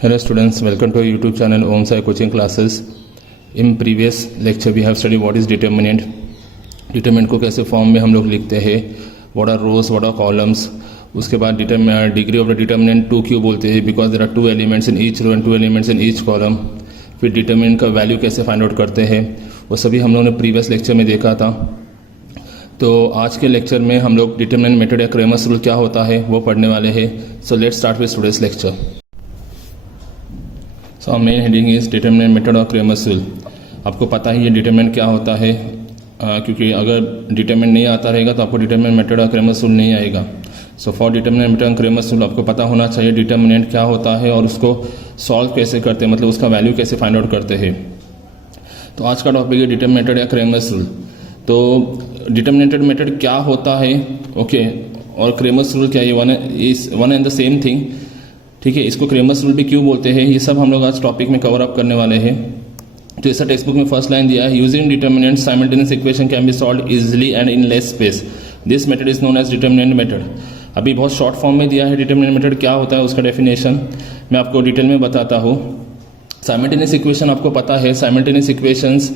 Hello students, welcome to our YouTube channel Om Sai Coaching Classes. In previous lecture we have studied what is determinant. Determinant को कैसे form में हम लोग लिखते हैं, what are rows, what are columns. उसके बाद degree of the determinant 2 क्यों बोलते हैं, because there are 2 elements in each row and 2 elements in each column. फिर डिटर्मिनेंट का वैल्यू कैसे फाइंड आउट करते हैं, वो सभी हम लोगों ने प्रीवियस लेक्चर में देखा था. तो आज के लेक्चर में हम लोग डिटर्मिनेंट मेथड या क्रेमर्स रूल क्या होता है वो पढ़ने वाले हैं. So let's start with today's lecture. So our main heading is determinant method और क्रेमर्स रूल. आपको पता ही है डिटर्मिनेंट क्या होता है, क्योंकि अगर डिटर्मिनेंट नहीं आता रहेगा तो आपको डिटर्मिनेंट मेथड और क्रेमर्स रूल नहीं आएगा. सो फॉर डिटर्मिनेंट मेथड और क्रेमर्स रूल आपको पता होना चाहिए डिटर्मिनेंट क्या होता है और उसको सॉल्व कैसे करते हैं, मतलब उसका वैल्यू कैसे फाइंड आउट करते हैं. तो आज का टॉपिक है डिटर्मिनेंट मेथड या क्रेमर्स रूल. तो डिटर्मिनेंट मेथड क्या होता है, ओके, और क्रेमर्स रूल क्या है, one and the same thing. ठीक है, इसको क्रेमर्स रूल भी क्यों बोलते हैं, ये सब हम लोग आज टॉपिक में कवर अप करने वाले हैं. तो ऐसा टेक्स्ट बुक में फर्स्ट लाइन दिया है, using determinant simultaneous equation can be solved easily and in less space. This method is known as determinant method. अभी बहुत शॉर्ट फॉर्म में दिया है डिटर्मिनेंट मेथड क्या होता है, उसका डेफिनेशन मैं आपको डिटेल में बताता हूँ. साइमल्टेनियस इक्वेशन आपको पता है, साइमल्टेनियस इक्वेशंस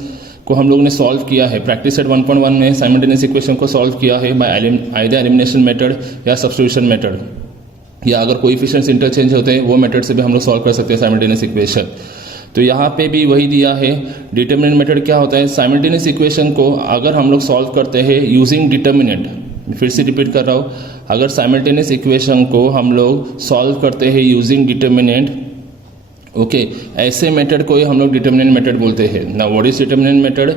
को हम लोगों ने सॉल्व किया है. प्रैक्टिस सेट 1.1 में साइमल्टेनियस इक्वेशन को सॉल्व किया है बाय आइदर एलिमिनेशन मेथड या सब्स्टिट्यूशन मेथड, या अगर कोएफिशिएंट्स इंटरचेंज होते हैं वो मेथड से भी हम लोग सॉल्व कर सकते हैं साइमल्टेनियस इक्वेशन. तो यहाँ पे भी वही दिया है. डिटर्मिनेंट मेथड क्या होता है, साइमल्टेनियस इक्वेशन को अगर हम लोग सॉल्व करते हैं यूजिंग डिटर्मिनेंट, फिर से रिपीट कर रहा हूँ, अगर साइमल्टेनियस इक्वेशन को हम लोग सॉल्व करते हैं यूजिंग डिटर्मिनेंट, ओके, ऐसे मेथड को ही हम लोग डिटर्मिनेंट मेथड बोलते हैं. Now what is determinant method?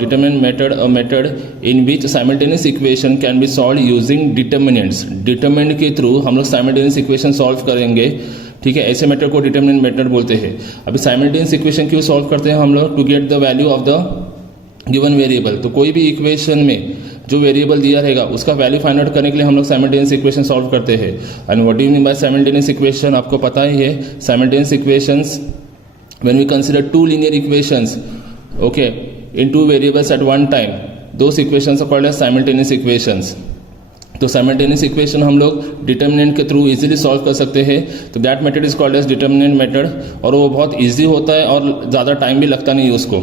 Determinant method a method in which simultaneous equation can B solve using determinants. Determinant के थ्रू हम लोग साइमल्टेनियस इक्वेशन सॉल्व करेंगे. ठीक है, ऐसे मेथड को डिटर्मिनेंट मेथड बोलते हैं. अभी साइमल्टेनियस इक्वेशन क्यों सॉल्व करते हैं हम लोग? To get the value of the given variable. तो कोई भी इक्वेशन में जो वेरिएबल दिया रहेगा उसका वैल्यू फाइंड आउट करने के लिए हम लोग साइमल्टेनियस इक्वेशन सॉल्व करते हैं. And what do you mean by simultaneous equation, आपको पता ही है. Simultaneous equations when we consider two linear equations, okay, in two variables at one time, those equations are called as simultaneous equations. तो simultaneous equation हम लोग determinant के through easily solve कर सकते हैं. तो that method is called as determinant method, और वो बहुत ईजी होता है और ज़्यादा टाइम भी लगता नहीं है उसको.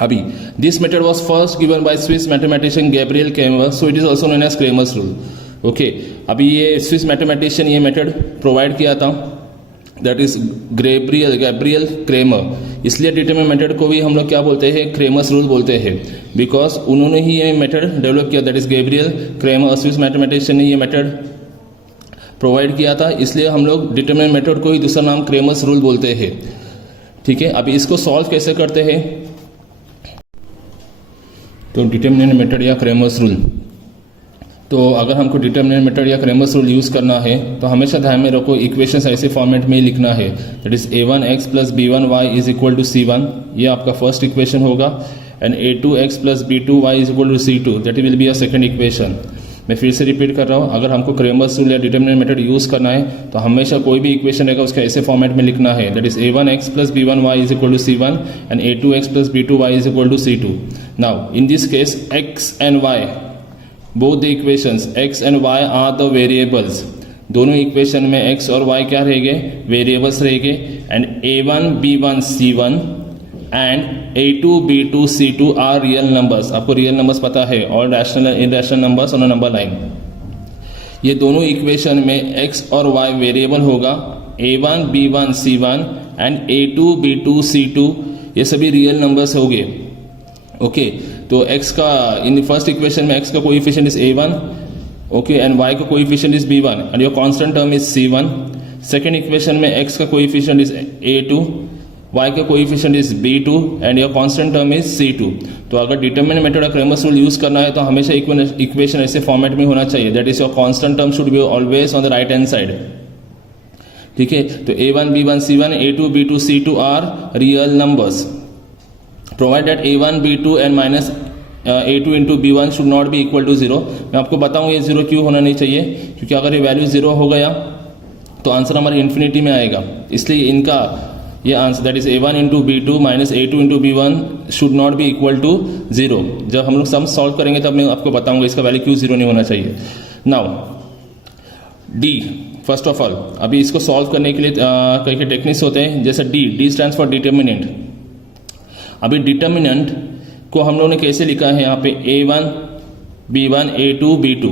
अभी this method was first given by Swiss mathematician Gabriel Cramer, so it is also known as Cramer's rule. Okay, अभी ये स्विस मैथमेटिशियन ये मेथड प्रोवाइड किया था, दैट इज गैब्रियल क्रेमर. इसलिए डिटर्मिनेंट मेथड को भी हम लोग क्या बोलते हैं, क्रेमर्स रूल बोलते हैं, बिकॉज उन्होंने ही ये मेथड डेवलप किया. That is Gabriel Cramer, Swiss mathematician ने ये मेथड प्रोवाइड किया था, इसलिए हम लोग डिटर्मिनेंट मेथड को ही दूसरा नाम क्रेमर्स रूल बोलते हैं. ठीक है, अभी इसको सॉल्व कैसे करते हैं, तो डिटर्मिनेंट मेथड या क्रेमर्स रूल. तो अगर हमको डिटर्मिनेंट मेथड या क्रेमर्स रूल यूज़ करना है तो हमेशा ध्यान में रखो इक्वेशंस ऐसे फॉर्मेट में ही लिखना है. That is a1x plus b1y is equal to c1, ये आपका फर्स्ट इक्वेशन होगा. And a2x plus b2y is equal to c2, that will be a second equation. मैं फिर से रिपीट कर रहा हूँ, अगर हमको क्रेमर्स रूल या डिटर्मिनेंट मेथड यूज़ करना है तो हमेशा कोई भी इक्वेशन रहेगा उसका ऐसे फॉर्मेट में लिखना है. That is a1x plus b1y is equal to c1 and a2x plus b2y is equal to c2. Now in this case x and y, both the equations x and y are the variables. दोनों equation में x और y क्या रहेंगे, variables रहेंगे. And a1 b1 c1 and a2 b2 c2 are real numbers. आपको real numbers पता है, और rational irrational numbers on a number line. ये दोनों इक्वेशन में x और y वेरिएबल होगा, a1 b1 c1 and a2 b2 c2, ये सभी रियल नंबर्स होंगे. ओके, तो x का इन द फर्स्ट इक्वेशन में x का coefficient is a1, okay, and y का coefficient is b1 and your constant term is c1. Second equation में x का कोएफिशिएंट इज a2, y का coefficient is b2 and your constant term is c2. तो अगर determinant method और Cramer's rule use करना है तो हमेशा इक्वेशन ऐसे फॉर्मेट में होना चाहिए. That is your constant term should be always on the right hand side. ठीक है, तो a1 b1 c1 a2 b2 c2 are real numbers. Provide that a1 b2 and minus a2 into b1 should not be equal to 0. मैं आपको बताऊँ ये 0 क्यों होना नहीं चाहिए, क्योंकि अगर ये वैल्यू 0 हो गया तो आंसर हमारे इन्फिनिटी में आएगा. इसलिए इनका ये answer that is a1 into b2 minus a2 into b1 should not be equal to 0. जब हम लोग सम सॉल्व करेंगे तब मैं आपको बताऊंगा इसका वैल्यू क्यों 0 नहीं होना चाहिए. Now D, first of all अभी इसको सॉल्व करने के लिए कई टेक्निक्स होते हैं, जैसे डी स्टैंड्स फॉर डिटर्मिनेंट। अभी डिटर्मिनेंट को हम लोगों ने कैसे लिखा है यहाँ पे A1 B1 A2 B2।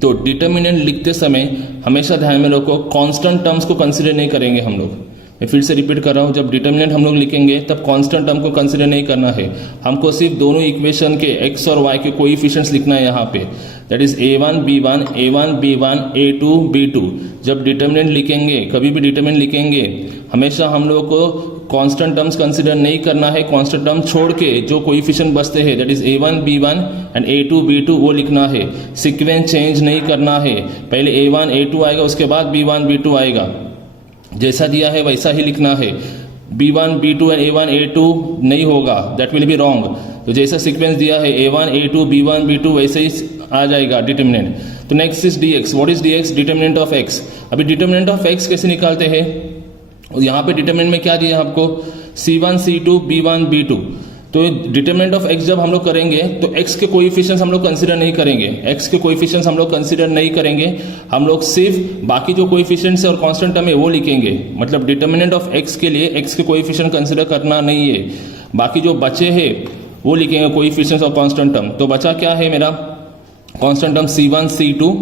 तो डिटर्मिनेंट लिखते समय हमेशा ध्यान में रखो कांस्टेंट टर्म्स को कंसीडर नहीं करेंगे हम लोग। मैं फिर से रिपीट कर रहा हूँ, जब डिटर्मिनेंट हम लोग लिखेंगे तब कांस्टेंट टर्म को कंसीडर नहीं करना है, हमको सिर्फ दोनों इक्वेशन के x और y के कोएफिशिएंट्स लिखना है यहाँ पे, that is A1 B1 A2 B2। जब डिटर्मिनेंट लिखेंगे, कभी भी डिटर्मिनेंट लिखेंगे, हमेशा हम लोग को कांस्टेंट टर्म्स कंसीडर नहीं करना है, कांस्टेंट टर्म छोड़ के जो कोएफिशिएंट बचते हैं that is A1 B1 and A2 B2 वो लिखना है। सीक्वेंस चेंज नहीं करना है, पहले A1 A2 आएगा, उसके बाद B1 B2 आएगा, जैसा दिया है वैसा ही लिखना है। B1 B2 and A1 A2 नहीं होगा, दैट विल बी रॉन्ग। तो जैसा सीक्वेंस दिया है A1 A2 B1 B2 वैसे ही आ जाएगा डिटर्मिनेंट। तो next is dx। What is dx? Determinant of x। अभी डिटर्मिनेंट ऑफ x कैसे निकालते हैं? यहाँ पे डिटर्मिनेंट में क्या दिया है आपको? C1 C2 B1 B2। तो डिटर्मिनेंट ऑफ x जब हम लोग करेंगे तो x के कोएफिशिएंट्स हम लोग कंसीडर नहीं करेंगे, x के कोएफिशिएंट्स हम लोग कंसीडर नहीं करेंगे, हम लोग सिर्फ बाकी जो कोएफिशिएंट्स है और कांस्टेंट टर्म है वो लिखेंगे। मतलब डिटर्मिनेंट ऑफ x के लिए x के कोएफिशिएंट कंसीडर करना नहीं है, बाकी जो बचे हैं वो लिखेंगे कोएफिशिएंट्स और कांस्टेंट टर्म। तो बचा क्या है मेरा? Constant term C1 C2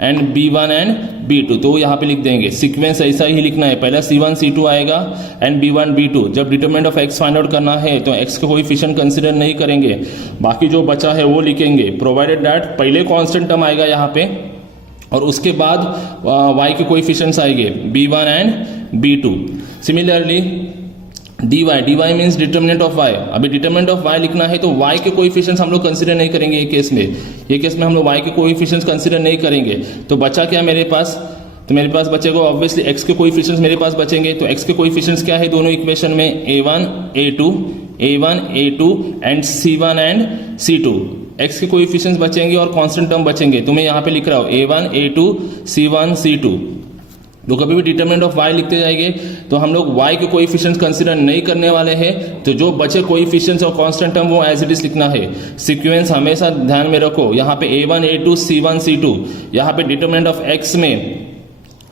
and B1 and B2। तो यहाँ पे लिख देंगे, सीक्वेंस ऐसा ही लिखना है, पहला C1 C2 आएगा एंड B1 B2। जब determinant of x find out करना है तो x के कोएफिशिएंट कंसीडर नहीं करेंगे, बाकी जो बचा है वो लिखेंगे, प्रोवाइडेड दैट पहले कांस्टेंट टर्म आएगा यहाँ पे और उसके बाद y के कोएफिशिएंट्स आएंगे B1 and B2। Similarly dy means determinant of y। अभी डिटर्मिनेंट ऑफ y लिखना है तो y के कोएफिशिएंट्स हम लोग कंसीडर नहीं करेंगे ये केस में हम लोग y के कोएफिशिएंट्स कंसीडर नहीं करेंगे। तो बचा क्या मेरे पास? तो मेरे पास बचेगा ऑब्वियसली x के कोएफिशिएंट्स मेरे पास बचेंगे। तो x के कोएफिशिएंट्स क्या है दोनों इक्वेशन में? A1 A2 and C1 and C2। x के कोएफिशिएंट्स बचेंगे और कांस्टेंट टर्म बचेंगे। तो मैं यहाँ पे लिख रहा हूँ A1 A2 C1 C2। तो कभी भी डिटर्मिनेंट ऑफ y लिखते जाएंगे तो हम लोग y के कोएफिशिएंट्स कंसीडर नहीं करने वाले हैं, तो जो बचे कोएफिशिएंट्स और कांस्टेंट टर्म वो एज इट इज लिखना है। सीक्वेंस हमेशा ध्यान में रखो, यहाँ पे A1 A2 C1 C2। यहाँ पे डिटर्मिनेंट ऑफ x में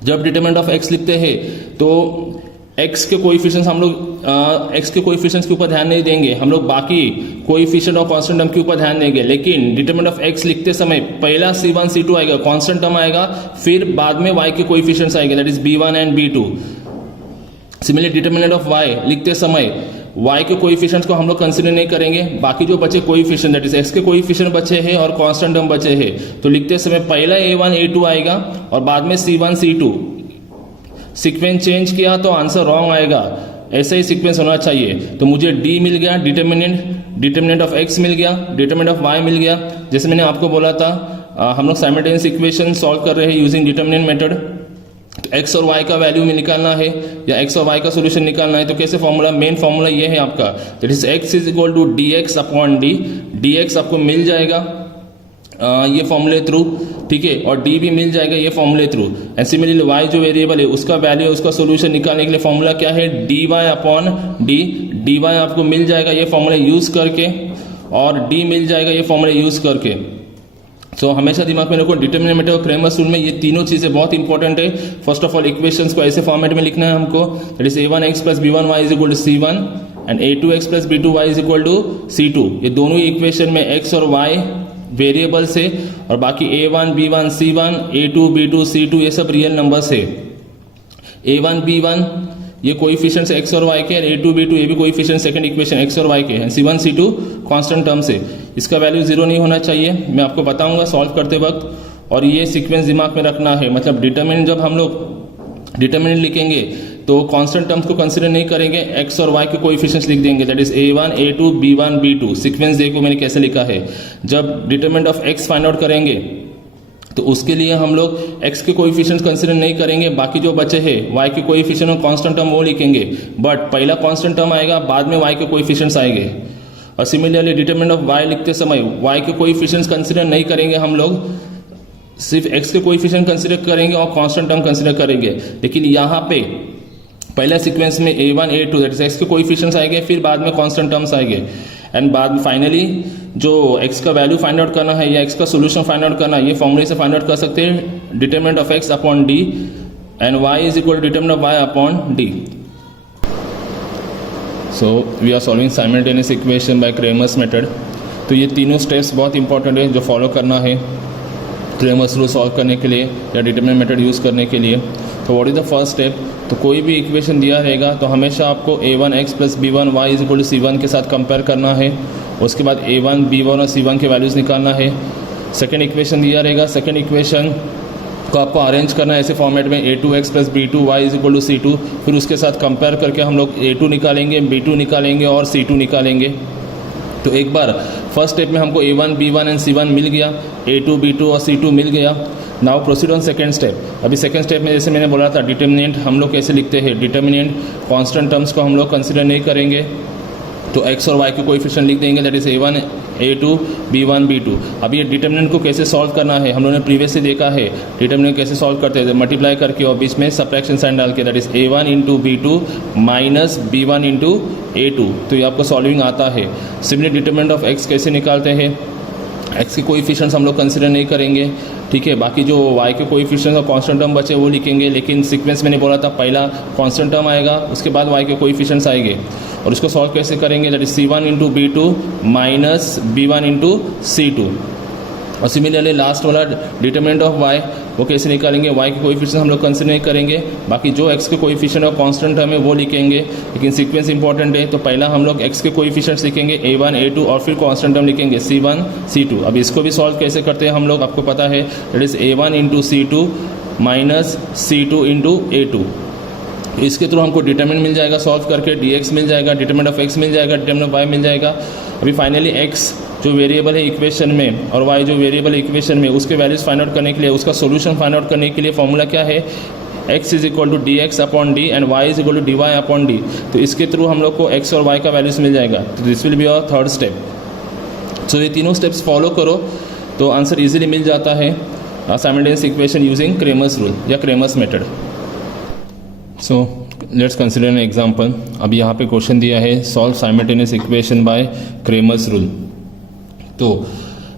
जब डिटर्मिनेंट ऑफ x लिखते हैं तो x के कोएफिशिएंट्स हम लोग x के कोएफिशिएंट्स के ऊपर ध्यान नहीं देंगे, हम लोग बाकी कोएफिशिएंट और कांस्टेंट टर्म के ऊपर ध्यान देंगे। लेकिन डिटर्मिनेंट ऑफ x लिखते समय पहला C1 C2 आएगा, कांस्टेंट टर्म आएगा, फिर बाद में y के कोएफिशिएंट्स आएंगे, that is B1 and B2। Similarly determinant of y लिखते समय y के कोएफिशिएंट्स को हम लोग कंसीडर नहीं करेंगे, बाकी जो बचे कोएफिशिएंट दैट इज x के कोएफिशिएंट बचे हैं और कांस्टेंट टर्म बचे हैं, तो लिखते समय पहला A1 A2 आएगा और बाद में C1 C2। सीक्वेंस चेंज किया तो आंसर रॉन्ग आएगा, ऐसा ही सीक्वेंस होना चाहिए। तो मुझे D मिल गया, डिटर्मिनेंट ऑफ x मिल गया, डिटर्मिनेंट ऑफ y मिल गया। जैसे मैंने आपको बोला था हम लोग साइमल्टेनियस इक्वेशन सॉल्व कर रहे हैं यूजिंग डिटर्मिनेंट मेथड। तो x और y का वैल्यू में निकालना है या x और y का सोल्यूशन निकालना है, तो कैसे फॉर्मूला? मेन फॉर्मूला ये है आपका, that is x is equal to dx upon d। dx आपको मिल जाएगा ये फॉर्मूले थ्रू, ठीक है, और d भी मिल जाएगा ये फॉर्मूले थ्रू। एंड सिमिलरली y जो वेरिएबल है उसका वैल्यू है, उसका सोल्यूशन निकालने के लिए फॉर्मूला क्या है? dy upon d। dy आपको मिल जाएगा ये फॉर्मूला यूज करके और d मिल जाएगा ये फॉर्मूला यूज करके। तो हमेशा दिमाग में रखो डिटर्मिनेंट मेथड और क्रेमर्स रूल में ये तीनों चीजें बहुत इंपॉर्टेंट है। फर्स्ट ऑफ ऑल इक्वेशंस को ऐसे फॉर्मेट में लिखना है हमको, that is A1x plus B1y is equal to C1 and A2x plus B2y is equal to C2। ये दोनों इक्वेशन में x और y वेरिएबल्स है और बाकी A1 B1 C1 A2 B2 C2 ये सब रियल नंबर्स है। A1 B1 ये कोएफिशिएंट्स x और y के, A2 B2 ये भी कोएफिशिएंट सेकंड इक्वेशन x और y के हैं। C1 C2 कांस्टेंट टर्म्स है, इसका वैल्यू 0 नहीं होना चाहिए, मैं आपको बताऊंगा सॉल्व करते वक्त। और ये सीक्वेंस दिमाग में रखना है, मतलब डिटर्मिनेंट जब हम लोग डिटर्मिनेंट लिखेंगे तो कांस्टेंट टर्म्स को कंसीडर नहीं करेंगे, x और y के कोएफिशिएंट्स लिख देंगे, that is A1 A2 B1 B2। Sequence देखो मैंने कैसे लिखा है। जब determinant of x find out करेंगे तो उसके लिए हम लोग x के कोएफिशिएंट्स कंसीडर नहीं करेंगे, बाकी जो बचे हैं y के कोएफिशिएंट और कांस्टेंट टर्म वो लिखेंगे, बट पहला कांस्टेंट टर्म आएगा बाद में y के कोएफिशिएंट्स आएंगे। और सिमिलरली डिटर्मिनेंट ऑफ y लिखते समय y के कोएफिशिएंट्स कंसीडर नहीं करेंगे, हम लोग सिर्फ x के कोएफिशिएंट कंसीडर करेंगे और कांस्टेंट टर्म कंसीडर करेंगे। लेकिन यहाँ पे पहला सीक्वेंस में A1 A2 that is x के कोएफिशिएंट्स आएंगे, फिर बाद में कांस्टेंट टर्म्स आएंगे। एंड बाद में फाइनली जो x का वैल्यू फाइंड आउट करना है या x का सोल्यूशन फाइंड आउट करना है, ये फॉर्मूले से फाइंड आउट कर सकते हैं, determinant of x upon d and y is equal to determinant of y upon d. So we are solving simultaneous equation by Cramer's method. तो ये तीनों स्टेप्स बहुत इंपॉर्टेंट है जो फॉलो करना है क्रेमर्स रूल सॉल्व करने के लिए या डिटरमिनेंट मेथड यूज़ करने के लिए. तो what is the first step? तो कोई भी इक्वेशन दिया रहेगा तो हमेशा आपको a1x plus b1 y is equal to c1 के साथ कंपेयर करना है. उसके बाद a1 b1 और c1 के वैल्यूज़ निकालना है. सेकेंड इक्वेशन दिया रहेगा, सेकेंड इक्वेशन को आपको अरेंज करना है ऐसे फॉर्मेट में a2x plus b2 y is equal to c2. फिर उसके साथ कंपेयर करके हम लोग a2 निकालेंगे, b2 निकालेंगे और c2 निकालेंगे. तो एक बार फर्स्ट स्टेप में हमको a1 b1 एंड c1 मिल गया, a2 b2 और c2 मिल गया. Now proceed on second step. अभी सेकेंड स्टेप में जैसे मैंने बोला था डिटर्मिनेंट हम लोग कैसे लिखते हैं, डिटर्मिनेंट कांस्टेंट टर्म्स को हम लोग कंसिडर नहीं करेंगे. तो x और y के कोएफिशिएंट लिख देंगे, that is a1 a2 b1 b2. अब ये डिटर्मिनेंट को कैसे सॉल्व करना है हम लोगों ने प्रीवियसली देखा है. डिटर्मिनेंट कैसे सॉल्व करते हैं, मल्टीप्लाई करके और बीच में सब्ट्रैक्शन साइन डाल के, that is a1 into b2 minus b1 into a2. तो ये आपको सॉल्विंग आता है. सिमिलरली डिटर्मिनेंट ऑफ x कैसे निकालते हैं, x के कोएफिशिएंट्स हम लोग कंसिडर नहीं करेंगे, ठीक है. बाकी जो y के कोएफिशिएंट्स और कांस्टेंट टर्म बचे वो लिखेंगे, लेकिन सीक्वेंस मैंने बोला था पहला कांस्टेंट टर्म आएगा, उसके बाद y के कोएफिशिएंट्स आएंगे. और इसको सॉल्व कैसे करेंगे, that is c1 into b2 minus b1 into c2. और सिमिलरली लास्ट वाला डिटरमिनेंट ऑफ y वो कैसे निकालेंगे, y के कोएफिशिएंट्स हम लोग कंसिडर नहीं करेंगे, बाकी जो x के कोएफिशिएंट और कांस्टेंट टर्म है वो लिखेंगे. लेकिन सीक्वेंस इंपॉर्टेंट है, तो पहला हम लोग x के कोएफिशिएंट्स लिखेंगे a1 a2 और फिर कांस्टेंट टर्म लिखेंगे c1 c2. अब इसको भी सॉल्व कैसे करते हैं हम लोग, आपको पता है, that is a1 into c2 minus c2 into a2. इसके थ्रू हमको डिटरमिनेंट मिल जाएगा, सॉल्व करके dx मिल जाएगा, डिटरमिनेंट ऑफ x मिल जाएगा, डिटरमिनेंट ऑफ y मिल जाएगा. अभी फाइनली x जो वेरिएबल है इक्वेशन में और y जो वेरिएबल है इक्वेशन में, उसके वैल्यूज फाइंड आउट करने के लिए, उसका सोल्यूशन फाइंड आउट करने के लिए फॉर्मूला क्या है, x is equal to dx upon d and y is equal to dy upon d. तो इसके थ्रू हम लोग को x और y का वैल्यूज मिल जाएगा. तो this will be our third step. So ये तीनों स्टेप्स फॉलो करो तो आंसर इजीली मिल जाता है simultaneous equation using Cramer's rule या Cramer's method. So let's consider an example. अब यहाँ पे क्वेश्चन दिया है solve simultaneous equation by Cramer's rule. तो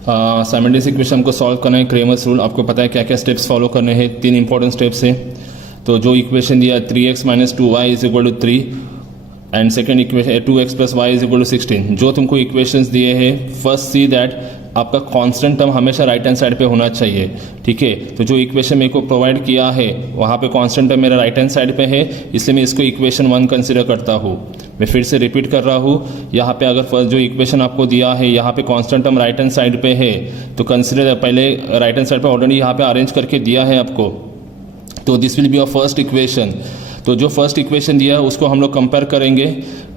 साइमल्टेनियस इक्वेशन हमको सॉल्व करना है क्रेमर्स रूल. आपको पता है क्या क्या स्टेप्स फॉलो करने हैं, तीन इंपॉर्टेंट स्टेप्स हैं. तो जो इक्वेशन दिया 3x minus 2y is equal to 3 and second equation 2x plus y is equal to 16. जो तुमको इक्वेशंस दिए हैं, फर्स्ट सी दैट आपका कांस्टेंट टर्म हमेशा राइट हैंड साइड पे होना चाहिए, ठीक है. तो जो इक्वेशन मेरे को प्रोवाइड किया है वहाँ पे कांस्टेंट टर्म मेरा राइट हैंड साइड पे है, इसलिए मैं इसको इक्वेशन 1 कंसिडर करता हूँ. मैं फिर से रिपीट कर रहा हूँ, यहाँ पे अगर फर्स्ट जो इक्वेशन आपको दिया है यहाँ पे constant term right hand side पे है तो कंसिडर पहले राइट हैंड साइड पे ऑलरेडी यहाँ पे अरेंज करके दिया है आपको. तो this will be your first equation. तो जो फर्स्ट इक्वेशन दिया है उसको हम लोग कंपेयर करेंगे.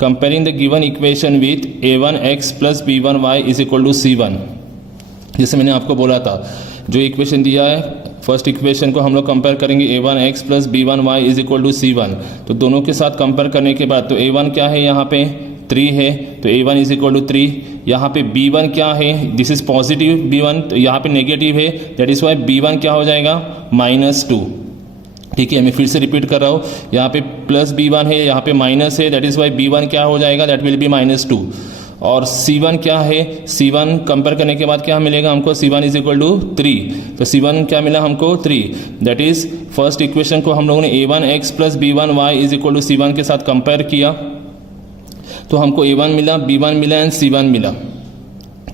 Comparing the given equation with a1x plus b1y is equal to c1. जैसे मैंने आपको बोला था, जो इक्वेशन दिया है फर्स्ट इक्वेशन को हम लोग कंपेयर करेंगे a1x plus b1y is equal to c1. तो दोनों के साथ कंपेयर करने के बाद तो a1 क्या है, यहाँ पे 3 है, तो a1 इज इक्वल टू 3. यहाँ पे b1 क्या है, दिस इज पॉजिटिव b1, तो यहाँ पे नेगेटिव है, दैट इज वाई b1 क्या हो जाएगा, -2. ठीक है, मैं फिर से रिपीट कर रहा हूँ, यहाँ पे प्लस b1 है, यहाँ पे माइनस है, दैट इज वाई b1 क्या हो जाएगा, दैट विल बी -2. और c1 क्या है, c1 कंपेयर करने के बाद क्या मिलेगा हमको, c1 इज इक्वल टू 3. तो c1 क्या मिला हमको, 3. दैट इज फर्स्ट इक्वेशन को हम लोगों ने a1x plus b1y is equal to c1 के साथ कंपेयर किया तो हमको a1 मिला, b1 मिला एंड c1 मिला.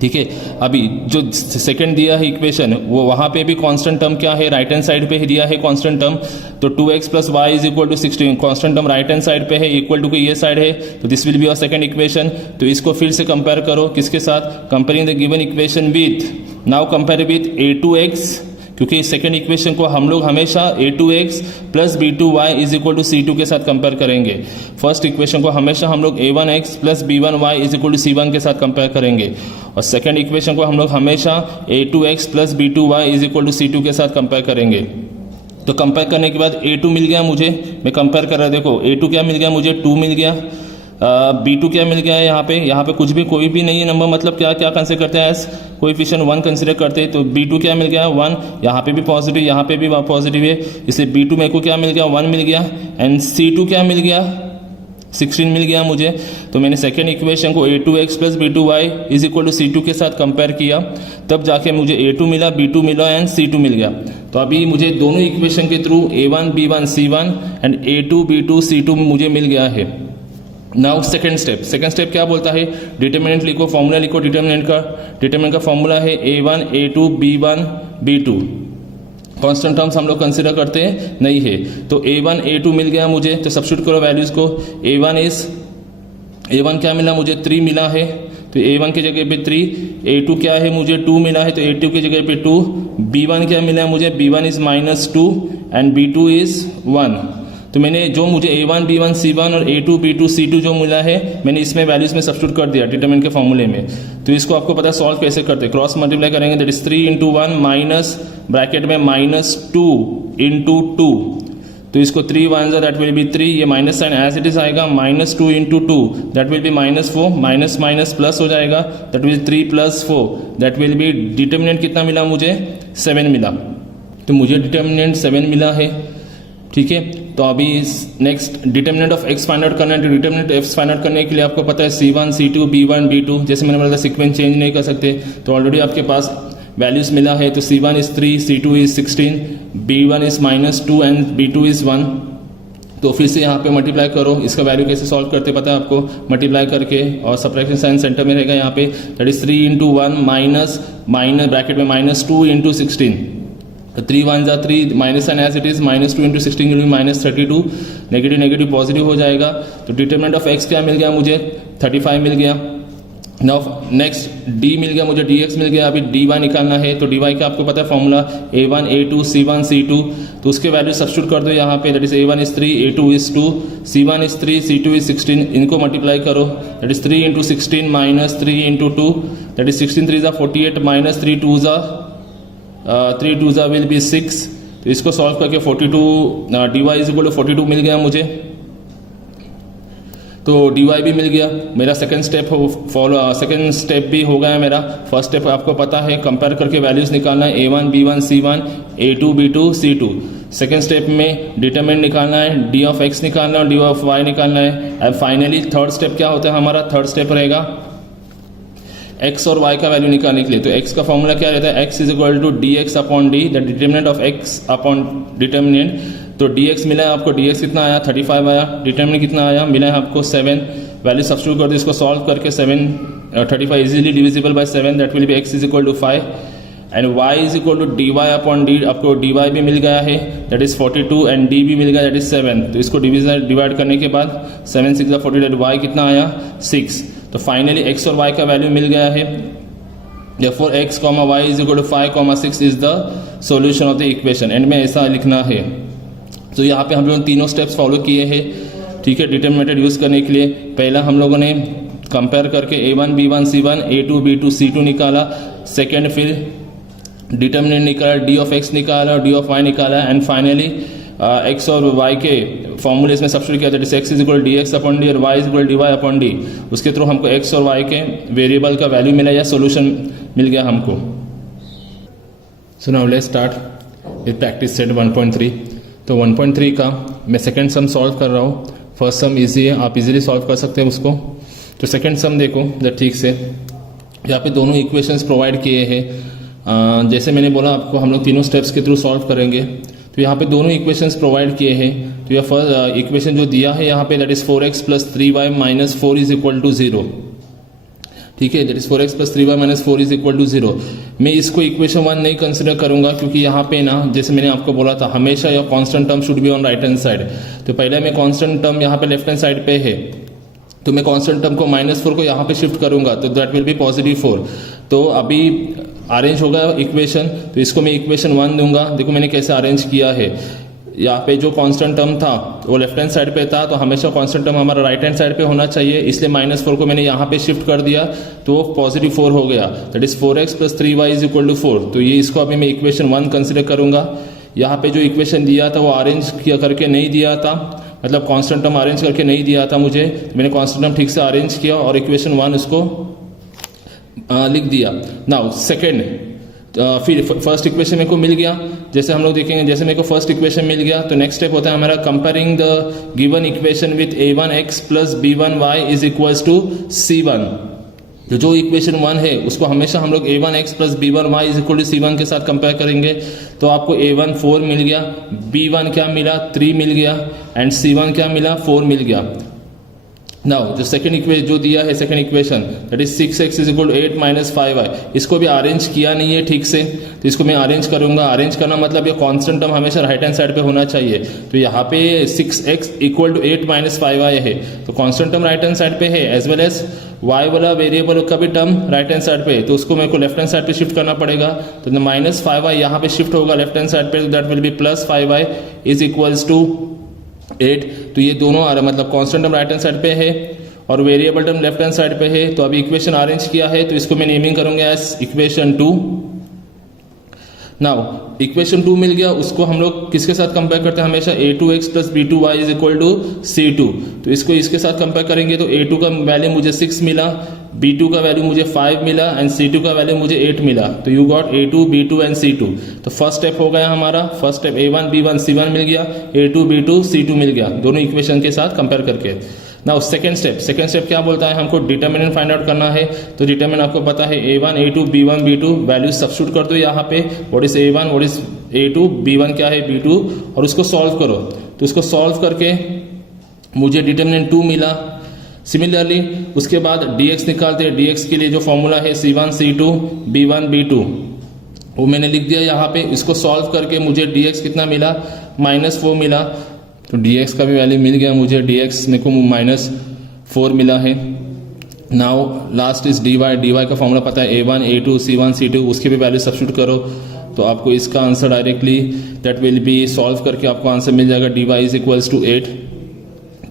ठीक है, अभी जो सेकंड दिया है इक्वेशन वो वहाँ पे भी कांस्टेंट टर्म क्या है, राइट हैंड साइड पे ही दिया है कांस्टेंट टर्म. तो 2x plus y is equal to 16, constant term right hand side पे है, इक्वल टू की ये साइड है, तो this will be your second equation. तो इसको फिर से कंपेयर करो, किसके साथ, comparing the given equation with, now compare with a2x, क्योंकि सेकेंड इक्वेशन को हम लोग हमेशा a2x plus b2y is equal to c2 के साथ कंपेयर करेंगे. फर्स्ट इक्वेशन को हमेशा हम लोग a1x plus b1y is equal to c1 के साथ कंपेयर करेंगे, और सेकेंड इक्वेशन को हम लोग हमेशा a2x plus b2y is equal to c2 के साथ कंपेयर करेंगे. तो कंपेयर करने के बाद a2 मिल गया मुझे, मैं कंपेयर कर रहा हूँ, देखो a2 क्या मिल गया मुझे, 2 मिल गया. b2 क्या मिल गया है, यहाँ पे कुछ भी कोई भी नहीं है नंबर, मतलब क्या क्या कंसिडर करते हैं एज कोएफिशिएंट 1 कंसिडर करते हैं. तो b2 क्या मिल गया, 1, यहाँ पे भी पॉजिटिव, यहाँ पे भी पॉजिटिव है, इसलिए b2 मेरे को क्या मिल गया, 1 मिल गया. एंड c2 क्या मिल गया, 16 मिल गया मुझे। तो मैंने सेकेंड इक्वेशन को a2x plus b2y is equal to c2 के साथ कंपेयर किया, तब जाके मुझे a2 मिला, b2 मिला एंड c2 मिल गया। तो अभी मुझे दोनों इक्वेशन के through a1 b1 c1 and a2 b2 c2 मुझे मिल गया है। नाउ सेकेंड स्टेप क्या बोलता है, डिटर्मिनेंट लिखो, फॉर्मूला लिखो डिटर्मिनेंट का फॉर्मूला है a1 a2 b1 b2। Constant terms हम लोग कंसिडर करते हैं नहीं है, तो a1 a2 मिल गया मुझे, तो सब्स्टिट्यूट करो वैल्यूज को। a1 क्या मिला मुझे, 3 मिला है, तो a1 की जगह पे 3, a2 क्या है मुझे 2 मिला है, तो a2 की जगह पे 2, b1 क्या मिला है मुझे, b1 is -2 and b2 is 1। तो मैंने जो मुझे a1 b1 c1 और a2 b2 c2 जो मिला है, मैंने इसमें वैल्यूज में सब्स्टिट्यूट कर दिया डिटरमिनेंट के फॉर्मूले में। तो इसको आपको पता सॉल्व कैसे करते हैं, क्रॉस मल्टीप्लाई करेंगे, दैट इज 3 × 1 माइनस ब्रैकेट में -2 × 2, तो इसको 3 1 दैट विल बी 3, ये minus sign as it is आएगा, -2 × 2 that will be -4, minus minus plus हो जाएगा, that will 3 + 4 that will be, determinant कितना मिला मुझे, 7 मिला। तो मुझे डिटरमिनेंट 7 मिला है, ठीक है। तो अभी next determinant of x find out करना है। तो डिटरमिनेंट x फाइंड आउट करने के लिए आपको पता है c1 c2 b1 b2, जैसे मैंने बोला था सीक्वेंस चेंज नहीं कर सकते, तो ऑलरेडी आपके पास वैल्यूज मिला है। तो c1 is 3, c2 is 16, b1 is -2 and b2 is 1। तो फिर से यहाँ पे मल्टीप्लाई करो, इसका वैल्यू कैसे सॉल्व करते पता है आपको, मल्टीप्लाई करके, और सब्ट्रैक्शन साइन सेंटर में रहेगा यहाँ पे, दैट इज 3 × 1 माइनस ब्रैकेट में -2 × 16, 3 1 जा 3, minus sign as it is, -2 × 16 will be -32, negative negative positive हो जाएगा। तो डिटरमिनेंट ऑफ x क्या मिल गया मुझे, 35 मिल गया। नाउ नेक्स्ट d मिल गया मुझे, dx मिल गया, अभी dy निकालना है। तो dy का आपको पता है formula a1 a2 c1 c2, तो उसके वैल्यू सब्स्टिट्यूट कर दो यहाँ पे, that is a1 is 3 a2 is 2 c1 is 3 c2 is 16, इनको मल्टीप्लाई करो, that is 3 × 16 minus 3 × 2, that is 16 3 = 48 minus 3 2 3 2 will be 6। तो इसको सॉल्व करके 42 dy इज इक्वल टू 42 मिल गया मुझे। तो dy भी मिल गया। मेरा सेकंड स्टेप भी हो गया मेरा। फर्स्ट स्टेप आपको पता है, कंपेयर करके वैल्यूज निकालना है, a1 b1 c1 a2 b2 c2। Second step में डिटरमिनेंट निकालना है, d ऑफ x निकालना है, d ऑफ y निकालना है। एंड फाइनली थर्ड स्टेप क्या होता है हमारा, थर्ड स्टेप रहेगा x और y का वैल्यू निकालने के लिए। तो x का फॉर्मूला क्या रहता है, x is equal to dx upon d, the determinant of x upon determinant. तो dx मिला है आपको, dx कितना आया 35 आया, डिटरमिनेंट कितना आया मिला है आपको 7, वैल्यू सब्स्टिट्यूट कर दो, इसको सॉल्व करके 35 easily divisible by 7, that will be x is equal to 5 and y is equal to dy upon d, आपको dy भी मिल गया है, दैट इज 42 एंड d भी मिल गया, दैट इज 7। तो इसको डिवाइड करने के बाद 7 6 = 40, y कितना आया 6। तो फाइनली x और y का वैल्यू मिल गया है, therefore x, y is equal to 5, 6 is the solution of the equation। And में ऐसा लिखना है। तो यहाँ पे हम लोगों ने तीनों स्टेप्स फॉलो किए हैं, ठीक है, डिटरमिनेंट यूज करने के लिए। पहला हम लोगों ने कंपेयर करके a1 b1 c1 a2 b2 c2 निकाला, सेकेंड फिर डिटरमिनेंट निकाला, d ऑफ x निकाला और d ऑफ y निकाला, एंड फाइनली x और y के फॉर्मूले में सब्स्टिट्यूट किया, that is x is equal dx upon d और y is equal dy upon d। उसके थ्रू हमको x और y के वेरिएबल का वैल्यू मिला या सॉल्यूशन मिल गया हमको। So now let's start with practice set 1.3। तो 1.3 का मैं सेकंड सम सॉल्व कर रहा हूँ। फर्स्ट सम इजी है, आप इजीली सॉल्व कर सकते हैं उसको। तो सेकंड सम देखो जब ठीक से, यहाँ पे दोनों इक्वेशंस प्रोवाइड किए हैं। जैसे मैंने बोला आपको, हम लोग तीनों स्टेप्स के थ्रू सॉल्व करेंगे। तो यहाँ पे दोनों इक्वेशंस प्रोवाइड किए हैं। तो यह फर्स्ट इक्वेशन जो दिया है यहाँ पे, that is 4x + 3y - 4 is equal to 0, ठीक है, that is 4x + 3y - 4 is equal to 0। मैं इसको इक्वेशन 1 नहीं कंसिडर करूंगा, क्योंकि यहाँ पे ना, जैसे मैंने आपको बोला था, हमेशा यह constant term should be on right hand side. तो पहले मैं कांस्टेंट टर्म यहाँ पे लेफ्ट हैंड साइड पे है, तो मैं कांस्टेंट टर्म को -4 को यहाँ पे शिफ्ट करूंगा, तो दैट विल बी +4। तो अभी अरेंज होगा इक्वेशन, तो इसको मैं इक्वेशन 1 दूंगा। देखो मैंने कैसे अरेंज किया है। यहाँ पे जो कांस्टेंट टर्म था वो लेफ्ट हैंड साइड पे था, तो हमेशा कांस्टेंट टर्म हमारा राइट हैंड साइड पे होना चाहिए, इसलिए -4 को मैंने यहाँ पे शिफ्ट कर दिया, तो +4 हो गया, that is 4x + 3y is equal to 4। तो ये इसको अभी मैं इक्वेशन 1 कंसिडर करूंगा। यहाँ पे जो इक्वेशन दिया था वो अरेंज किया करके नहीं दिया था, मतलब कांस्टेंट टर्म अरेंज करके नहीं दिया था मुझे, तो मैंने कांस्टेंट टर्म ठीक से अरेंज किया और इक्वेशन 1 उसको लिख दिया। नाउ सेकेंड फिर फर्स्ट इक्वेशन मेरे को मिल गया, जैसे हम लोग देखेंगे, जैसे मेरे को फर्स्ट इक्वेशन मिल गया तो नेक्स्ट स्टेप होता है हमारा comparing the given equation with a1x plus b1y is equals to c1। तो जो इक्वेशन 1 है उसको हमेशा हम लोग a1x plus b1y is equal to c1 के साथ कंपेयर करेंगे। तो आपको a1 4 मिल गया, b1 क्या मिला 3 मिल गया एंड c1 क्या मिला 4 मिल गया। नाउ जो सेकंड इक्वेशन जो दिया है, second equation that is 6x is equal to 8 minus 5y, इसको भी अरेंज किया नहीं है ठीक से, तो इसको मैं अरेंज करूंगा। अरेंज करना मतलब ये कांस्टेंट टर्म हमेशा राइट हैंड साइड पे होना चाहिए। तो यहाँ पे 6x equal to 8 minus 5y है, तो constant term right hand side पे है, एज वेल एज y वाला वेरिएबल का भी टर्म राइट हैंड साइड पे है, तो उसको मेरे को लेफ्ट हैंड साइड पे शिफ्ट करना पड़ेगा। तो माइनस 5y यहाँ पे शिफ्ट होगा लेफ्ट हैंड साइड पे, that will be plus 5y is equals to 8। तो ये दोनों आ रहा है, मतलब constant term right hand side पे है और variable term left hand side पे है। तो अभी इक्वेशन अरेंज किया है तो इसको मैं नेमिंग करूंगा एज इक्वेशन 2। नाउ इक्वेशन 2 मिल गया, उसको हम लोग किसके साथ कंपेयर करते हैं हमेशा, a2x plus b2y is equal to c2। तो इसको इसके साथ कंपेयर करेंगे तो a2 का वैल्यू मुझे 6 मिला, b2 का वैल्यू मुझे 5 मिला एंड c2 का वैल्यू मुझे 8 मिला। तो you got a2 b2 and c2। तो फर्स्ट स्टेप हो गया हमारा, first step a1 b1 c1 मिल गया, a2 b2 c2 मिल गया दोनों इक्वेशन के साथ कंपेयर करके। नाउ सेकंड स्टेप क्या बोलता है, हमको डिटर्मिनेंट फाइंड आउट करना है। तो डिटर्मिनेंट आपको पता है a1 a2 b1 b2, value substitute कर दो यहाँ पे, what is a1 what is a2, b1 क्या है b2, और उसको सॉल्व करो। तो उसको सॉल्व करके मुझे डिटर्मिनेंट 2 मिला। सिमिलरली उसके बाद dx निकालते हैं, dx के लिए जो फॉर्मूला है c1 c2 b1 b2 वो मैंने लिख दिया यहाँ पे। इसको सॉल्व करके मुझे dx कितना मिला, -4 मिला। तो dx का भी वैल्यू मिल गया मुझे, dx मेरे को -4 मिला है। नाउ लास्ट इज dy का फॉर्मूला पता है a1 a2 c1 c2, उसके भी वैल्यू सब्स्टिट्यूट करो तो आपको इसका answer directly that will B solve करके आपको आंसर मिल जाएगा dy इज इक्वल्स टू 8।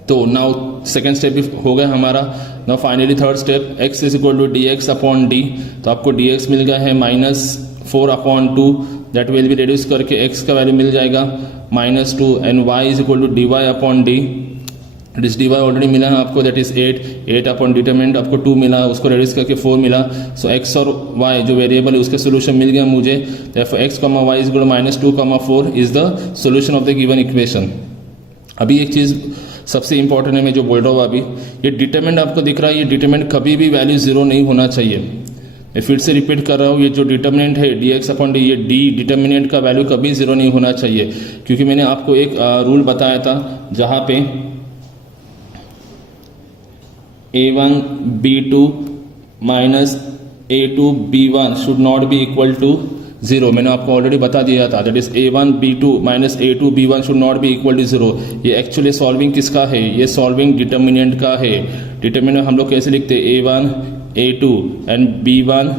तो नाउ सेकेंड स्टेप भी हो गया हमारा। Now finally third step x is equal to dx upon d। तो आपको dx मिल गया है -4/2, दैट विल बी रिड्यूस करके x का वैल्यू मिल जाएगा -2 and y is equal to dy upon d। This dy already मिला है आपको, दैट इज 8 अपॉन डिटरमिनेंट आपको 2 मिला, उसको रिड्यूस करके 4 मिला। सो x और y जो वेरिएबल है उसके सोल्यूशन मिल गया मुझे। therefore x, y is equal to -2, 4 is the solution of the given equation. अभी एक चीज सबसे इंपॉर्टेंट है मैं जो बोल रहा हूँ अभी, ये डिटरमिनेंट आपको दिख रहा है, ये डिटरमिनेंट कभी भी वैल्यू 0 नहीं होना चाहिए। मैं फिर से रिपीट कर रहा हूँ, ये जो डिटर्मिनेंट है dx अपॉन d, ये d डिटर्मिनेंट का वैल्यू कभी 0 नहीं होना चाहिए, क्योंकि मैंने आपको एक रूल बताया था जहाँ पे a1 b2 minus a2 b1 should not be equal to 0। मैंने आपको ऑलरेडी बता दिया था, that is a1 b2 minus a2 b1 should not be equal to 0। ये एक्चुअली सॉल्विंग किसका है, ये सॉल्विंग डिटर्मिनेंट का है। डिटर्मिनेंट हम लोग कैसे लिखते हैं, a1 a2 and b1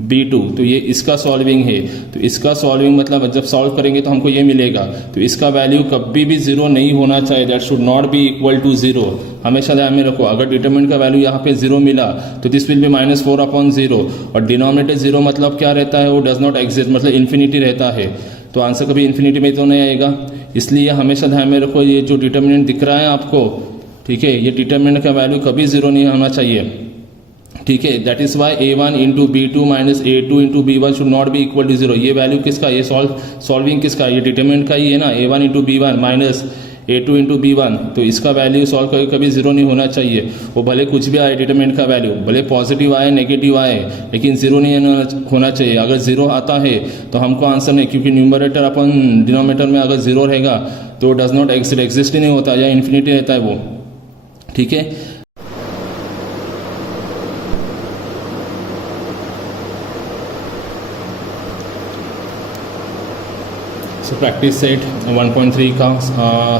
b2, तो ये इसका सॉल्विंग है। तो इसका सॉल्विंग मतलब जब सॉल्व करेंगे तो हमको ये मिलेगा। तो इसका वैल्यू कभी भी 0 नहीं होना चाहिए, that should not be equal to 0। हमेशा ध्यान में रखो, अगर डिटरमिनेंट का वैल्यू यहाँ पे 0 मिला तो दिस विल बी -4/0, और डिनोमिनेटर 0 मतलब क्या रहता है, वो डज नॉट एग्जिस्ट, मतलब इन्फिनिटी रहता है। तो आंसर कभी इन्फिनिटी में तो नहीं आएगा, इसलिए हमेशा ध्यान में रखो ये जो डिटरमिनेंट दिख रहा है आपको, ठीक है, ये डिटरमिनेंट का वैल्यू कभी 0 नहीं होना चाहिए, ठीक है। That is why a1 into b2 minus a2 into b1 should not be equal to 0। ये वैल्यू किसका, ये सॉल्विंग किसका, ये डिटरमिनेंट का ही है ना, a1 into b1 minus a2 into b1। तो इसका वैल्यू सॉल्व करके कभी 0 नहीं होना चाहिए, वो भले कुछ भी आए डिटरमिनेंट का वैल्यू, भले पॉजिटिव आए नेगेटिव आए, लेकिन 0 नहीं होना चाहिए। अगर 0 आता है तो हमको आंसर नहीं, क्योंकि न्यूमरेटर अपन डिनोमिनेटर में अगर 0 रहेगा तो डज नॉट एग्जिस्ट ही नहीं होता, या इन्फिनिटी रहता है वो, ठीक है। प्रैक्टिस सेट 1.3 का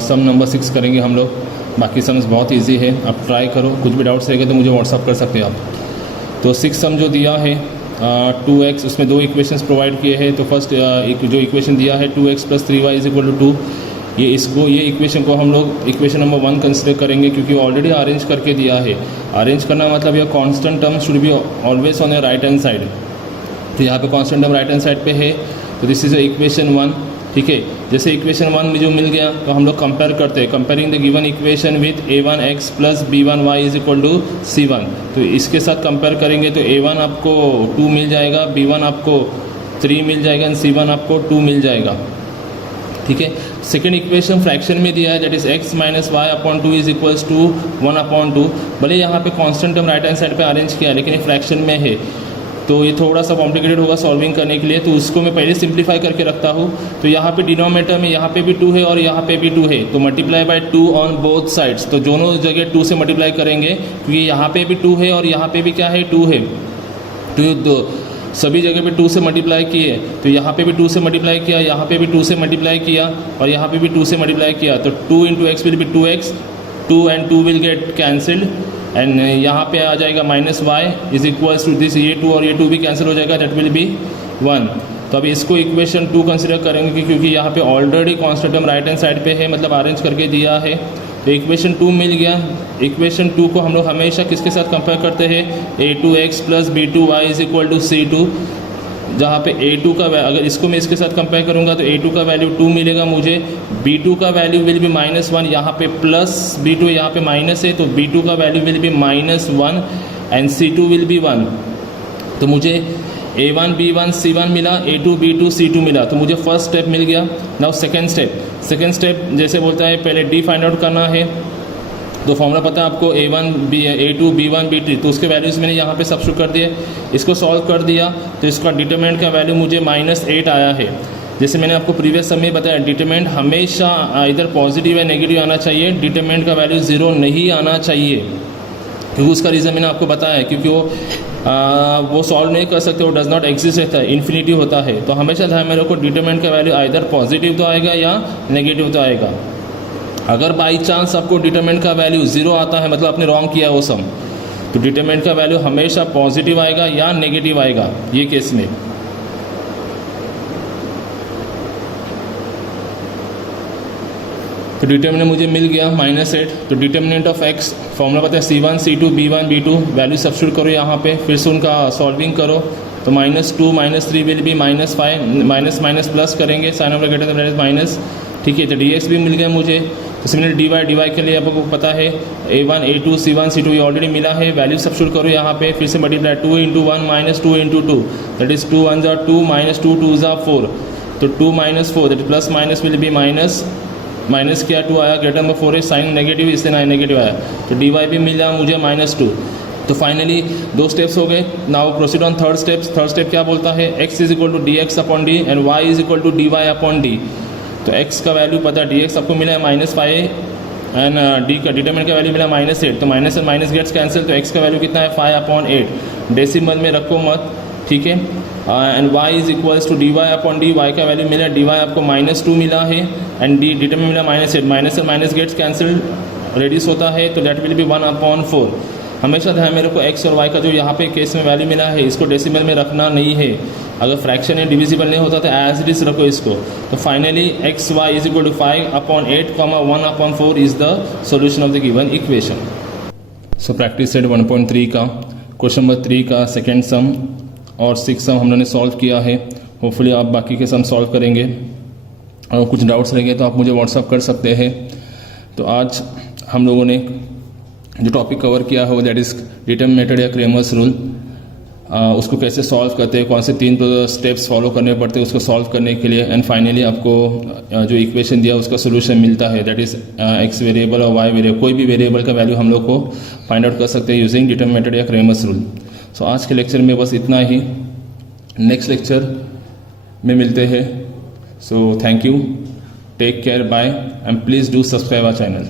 सम नंबर 6 करेंगे हम लोग। बाकी सम्स बहुत इजी है, आप ट्राई करो, कुछ भी डाउट्स रहेगा तो मुझे व्हाट्सअप कर सकते हैं आप। तो 6 सम जो दिया है 2x, उसमें 2 इक्वेशंस प्रोवाइड किए हैं। तो फर्स्ट जो इक्वेशन दिया है 2x plus 3y is equal to 2, ये इक्वेशन को हम लोग इक्वेशन नंबर 1 कंसिडर करेंगे, क्योंकि ऑलरेडी अरेंज करके दिया है। अरेंज करना मतलब यह constant term should be always on the right hand side. तो यहाँ पे constant term right hand side पे है, तो दिस इज इक्वेशन 1, ठीक है। जैसे इक्वेशन 1 में जो मिल गया तो हम लोग कंपेयर करते हैं, comparing the given equation with a1x plus b1y is equal to c1। तो इसके साथ कंपेयर करेंगे तो a1 आपको 2 मिल जाएगा, b1 आपको 3 मिल जाएगा एंड C1 आपको 2 मिल जाएगा। ठीक है, सेकेंड इक्वेशन फ्रैक्शन में दिया है, that is x minus Y upon 2 is equals to 1/2। भले यहाँ पे constant term right hand side पे अरेंज किया है, लेकिन ये फ्रैक्शन में है तो ये थोड़ा सा कॉम्प्लिकेटेड होगा सॉल्विंग करने के लिए, तो उसको मैं पहले सिंप्लीफाई करके रखता हूँ। तो यहाँ पे डिनोमिनेटर में यहाँ पे भी 2 है और यहाँ पे भी 2 है, तो multiply by 2 on both sides. तो दोनों जगह 2 से मल्टीप्लाई करेंगे, क्योंकि यहाँ पे भी 2 है और यहाँ पे भी क्या है 2 है, तो सभी जगह पे 2 से मल्टीप्लाई किए, तो यहाँ पे भी 2 से मल्टीप्लाई किया, यहाँ पे भी 2 से मल्टीप्लाई किया और यहाँ पे भी 2 से मल्टीप्लाई किया, तो 2 into X will be 2x, 2 and 2 will get cancelled and यहाँ पे आ जाएगा minus Y is equals to this, ये 2 और ये 2 भी कैंसिल हो जाएगा, दैट विल बी 1। तो अभी इसको इक्वेशन 2 कंसिडर करेंगे, क्योंकि यहाँ पे already constant term right hand side पे है, मतलब अरेंज करके दिया है, तो इक्वेशन 2 मिल गया। इक्वेशन 2 को हम लोग हमेशा किसके साथ कंपेयर करते हैं, a2x plus b2y is equal to c2, जहाँ पे a2 का अगर इसको मैं इसके साथ कंपेयर करूँगा तो a2 का वैल्यू 2 मिलेगा मुझे, b2 का वैल्यू विल बी -1, यहाँ पे प्लस b2 यहाँ पे माइनस है, तो b2 का value will be -1 and c2 will be 1। तो मुझे a1 b1 c1 मिला, a2 b2 c2 मिला, तो मुझे फर्स्ट स्टेप मिल गया। नाउ सेकेंड स्टेप जैसे बोलता है पहले d फाइंड आउट करना है, तो फॉर्मूला पता है आपको a2 b1 b3, तो उसके वैल्यूज़ मैंने यहाँ पे सब्स्टिट्यूट कर दिए, इसको सॉल्व कर दिया तो इसका डिटरमिनेंट का वैल्यू मुझे -8 आया है। जैसे मैंने आपको प्रीवियस समय बताया, डिटरमिनेंट हमेशा इधर पॉजिटिव या नेगेटिव आना चाहिए, डिटरमिनेंट का वैल्यू 0 नहीं आना चाहिए, क्योंकि उसका रीज़न मैंने आपको बताया है, क्योंकि वो सॉल्व नहीं कर सकते, वो डज नॉट एग्जिस्ट रहता है, इन्फिनिटी होता है। तो हमेशा ध्यान में रखो डिटरमिनेंट का वैल्यू आइदर पॉजिटिव तो आएगा या नेगेटिव तो आएगा। अगर बाई चांस आपको डिटरमिनेंट का वैल्यू 0 आता है, मतलब आपने रॉन्ग किया वो सम, तो डिटरमिनेंट का वैल्यू हमेशा पॉजिटिव आएगा या नेगेटिव आएगा, ये केस में। तो डिटरमिनेंट मुझे मिल गया -8, तो डिटरमिनेंट ऑफ x फॉर्मूला पता है c1 c2 b1 b2, value substitute करो यहाँ पे, फिर से उनका सॉल्विंग करो, तो -2 -3 will be -5, minus minus plus करेंगे, sign of greater than minus. ठीक है, तो dx भी मिल गया मुझे। तो सिमिलरली dy के लिए आपको पता है a1 a2 c1 c2 ये ऑलरेडी मिला है, वैल्यू सब्स्टिट्यूट करो यहाँ पे, फिर से multiply 2 into 1 minus 2 into 2, that is 2 1 2 minus 2 2 4, तो 2 - 4 that plus minus will be minus किया 2 आया, ग्रेटर नंबर 4 है, साइन नेगेटिव इससे नेगेटिव आया, तो dy भी मिला मुझे -2। तो फाइनली 2 स्टेप्स हो गए। Now proceed on third step क्या बोलता है, x is equal to dx upon D and y is equal to dy upon D. तो x का वैल्यू पता है, dx आपको मिला है -5 एंड d का डिटरमिनेंट का वैल्यू मिला -8, तो minus and minus gets cancel, तो x का वैल्यू कितना है 5/8, डेसिमल में रखो मत, ठीक है। And y is equals to dy upon D, y का वैल्यू मिला, dy आपको -2 मिला है एंड d डिटरमिनेंट मिला -8, minus and minus gets cancel, radius होता है, तो दैट विल बी 1/4। हमेशा ध्यान में रखो x और y का जो यहाँ पे केस में वैल्यू मिला है, इसको डेसिमल में रखना नहीं है, अगर फ्रैक्शन है डिविजिबल नहीं होता तो एज इट इज रखो इसको। तो finally X Y is equal to 5/8, 1/4 is the solution of the given equation. So practice set 1.3 का क्वेश्चन नंबर 3 का सेकेंड सम और 6 सम हम लोगों ने सॉल्व किया है। होपफुली आप बाकी के सम सॉल्व करेंगे, और कुछ डाउट्स रहेंगे तो आप मुझे व्हाट्सअप कर सकते हैं। तो आज हम लोगों ने जो टॉपिक कवर किया है वो दैट इज डिटरमिनेटेड या क्रेमर्स रूल, उसको कैसे सॉल्व करते हैं, कौन से 3 स्टेप्स फॉलो करने पड़ते हैं उसको सॉल्व करने के लिए, एंड फाइनली आपको जो इक्वेशन दिया उसका सोल्यूशन मिलता है, दैट इज एक्स वेरिएबल और वाई वेरिएबल, कोई भी वेरिएबल का वैल्यू हम लोग को फाइंड आउट कर सकते हैं यूजिंग डिटरमिनेटेड या क्रेमर्स रूल। सो आज के लेक्चर में बस इतना ही, नेक्स्ट लेक्चर में मिलते हैं। So thank you, take care, bye, and please do subscribe our channel.